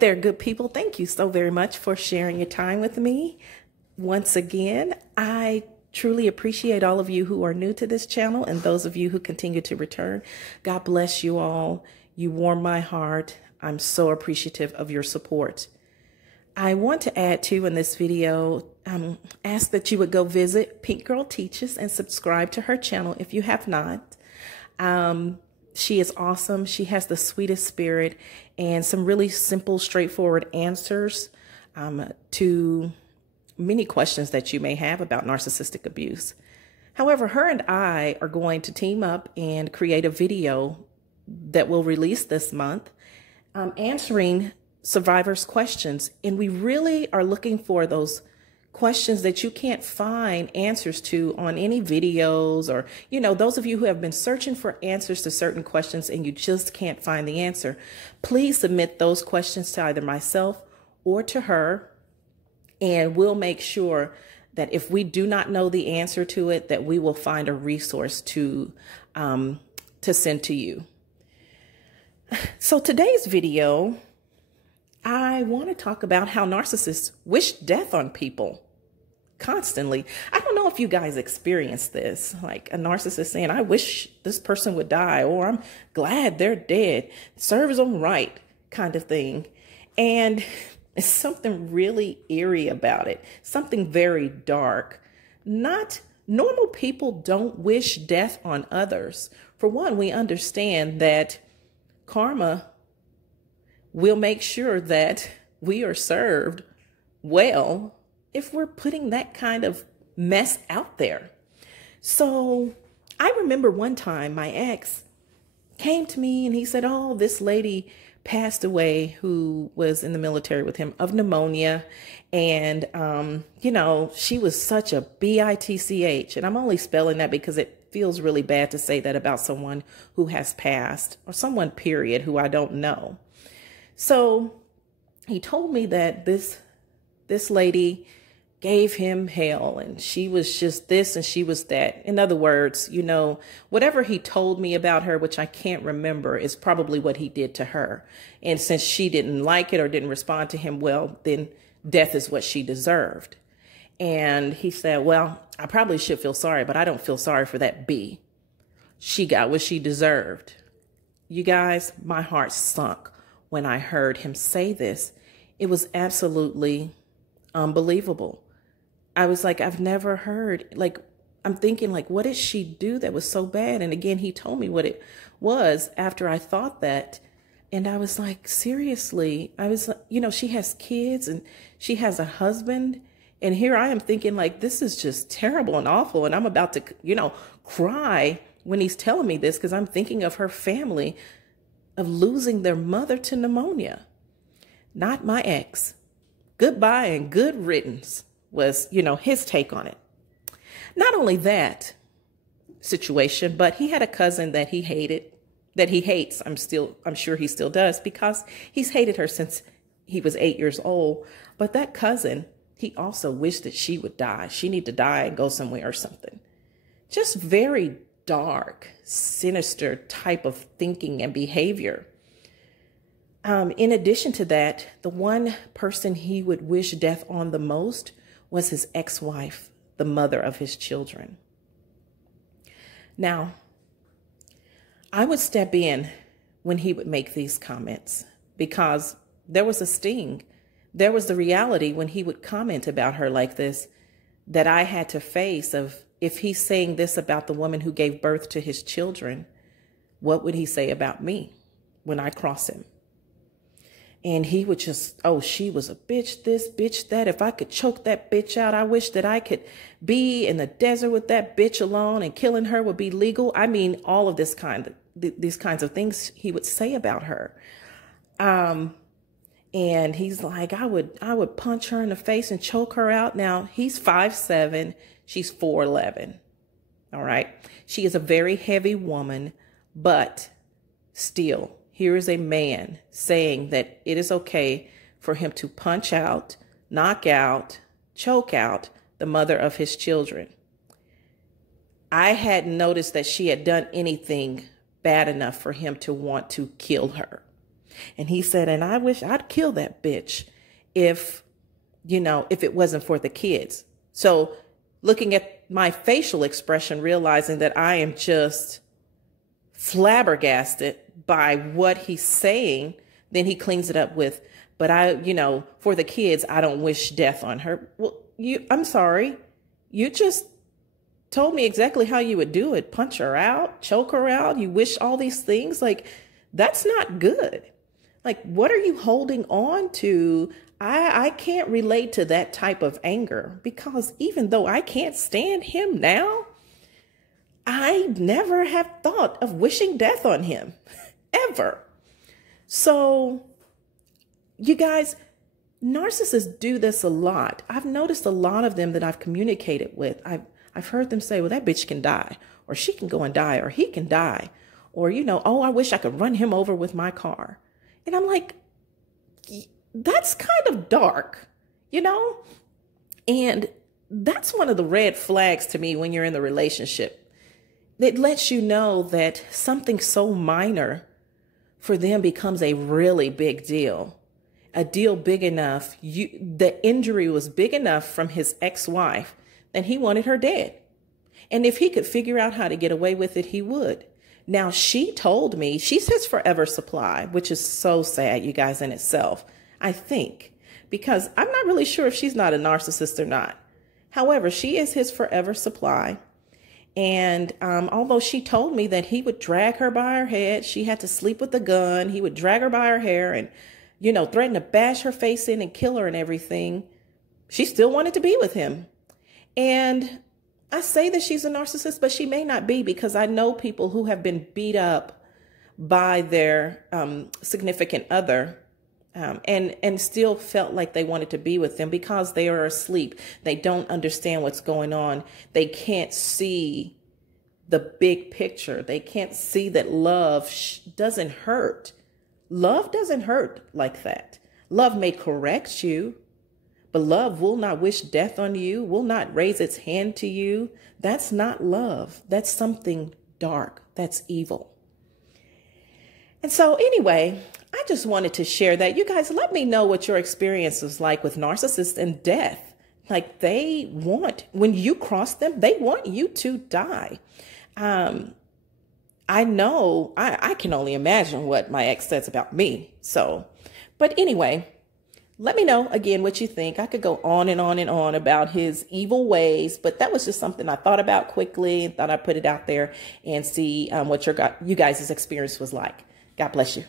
there, good people. Thank you so very much for sharing your time with me. Once again, I truly appreciate all of you who are new to this channel and those of you who continue to return. God bless you all. You warm my heart. I'm so appreciative of your support. I want to add to in this video, ask that you would go visit Pink Girl Teaches and subscribe to her channel if you have not. She is awesome. She has the sweetest spirit and some really simple, straightforward answers to many questions that you may have about narcissistic abuse. However, her and I are going to team up and create a video that we'll release this month answering survivors' questions. And we really are looking for those questions that you can't find answers to on any videos, or, you know, those of you who have been searching for answers to certain questions and you just can't find the answer. Please submit those questions to either myself or to her, and we'll make sure that if we do not know the answer to it, that we will find a resource to send to you. So today's video, I want to talk about how narcissists wish death on people constantly. I don't know if you guys experience this, like a narcissist saying, I wish this person would die, or I'm glad they're dead, serves them right, kind of thing. And it's something really eerie about it, something very dark. Not normal people don't wish death on others. For one, we understand that karma will make sure that we are served well if we're putting that kind of mess out there. So I remember one time my ex came to me and he said, oh, this lady passed away who was in the military with him of pneumonia. And, you know, she was such a bitch. And I'm only spelling that because it feels really bad to say that about someone who has passed, or someone, period, who I don't know. So he told me that this lady gave him hell, and she was just this and she was that. In other words, you know, whatever he told me about her, which I can't remember, is probably what he did to her. And since she didn't like it or didn't respond to him well, then death is what she deserved. And he said, well, I probably should feel sorry, but I don't feel sorry for that B. She got what she deserved. You guys, my heart sunk when I heard him say this. It was absolutely unbelievable. I was like, I've never heard, like, I'm thinking, like, what did she do that was so bad? And again, he told me what it was after I thought that. And I was like, seriously? I was like, you know, she has kids and she has a husband. And here I am thinking, like, this is just terrible and awful. And I'm about to, you know, cry when he's telling me this, because I'm thinking of her family, of losing their mother to pneumonia. Not my ex. Goodbye and good riddance was, you know, his take on it. Not only that situation, but he had a cousin that he hated, that he hates. I'm sure he still does, because he's hated her since he was 8 years old. But that cousin, he also wished that she would die. She need to die and go somewhere or something. Just very dark, sinister type of thinking and behavior. In addition to that, the one person he would wish death on the most was his ex-wife, the mother of his children. Now, I would step in when he would make these comments, because there was a sting. There was the reality when he would comment about her like this that I had to face of, if he's saying this about the woman who gave birth to his children, what would he say about me when I cross him? And he would just, oh, she was a bitch this, bitch that. If I could choke that bitch out, I wish that I could be in the desert with that bitch alone, and killing her would be legal. I mean, all of these kinds of things he would say about her. And he's like, I would punch her in the face and choke her out. Now, he's 5'7", she's 4'11". All right. She is a very heavy woman, but still, here is a man saying that it is okay for him to punch out, knock out, choke out the mother of his children. I hadn't noticed that she had done anything bad enough for him to want to kill her. And he said, and I wish I'd kill that bitch if, if it wasn't for the kids. So looking at my facial expression, realizing that I am just flabbergasted by what he's saying, then he cleans it up with, but for the kids, I don't wish death on her. Well, I'm sorry. You just told me exactly how you would do it. Punch her out, choke her out. You wish all these things. Like, that's not good. Like, what are you holding on to? I can't relate to that type of anger, because even though I can't stand him now, I never have thought of wishing death on him ever. So you guys, narcissists do this a lot. I've noticed a lot of them that I've communicated with. I've heard them say, well, that bitch can die, or she can go and die, or he can die, or, oh, I wish I could run him over with my car. And I'm like, that's kind of dark, and that's one of the red flags to me when you're in the relationship. It lets you know that something so minor for them becomes a really big deal. A deal big enough, the injury was big enough from his ex-wife that he wanted her dead. And if he could figure out how to get away with it, he would. Now, she told me she's his forever supply, which is so sad, you guys, in itself, I think, because I'm not really sure if she's not a narcissist or not. However, she is his forever supply. And although she told me that he would drag her by her head, she had to sleep with a gun, he would drag her by her hair and, threaten to bash her face in and kill her and everything, she still wanted to be with him. And I say that she's a narcissist, but she may not be, because I know people who have been beat up by their significant other and still felt like they wanted to be with them because they are asleep. They don't understand what's going on. They can't see the big picture. They can't see that love doesn't hurt. Love doesn't hurt like that. Love may correct you, but love will not wish death on you, will not raise its hand to you. That's not love. That's something dark. That's evil. And so anyway, I just wanted to share that. You guys, let me know what your experience was like with narcissists and death. Like, when you cross them, they want you to die. I know, I can only imagine what my ex says about me. So, but anyway, let me know again what you think. I could go on and on and on about his evil ways, but that was just something I thought about quickly and thought I'd put it out there and see what you guys' experience was like. God bless you.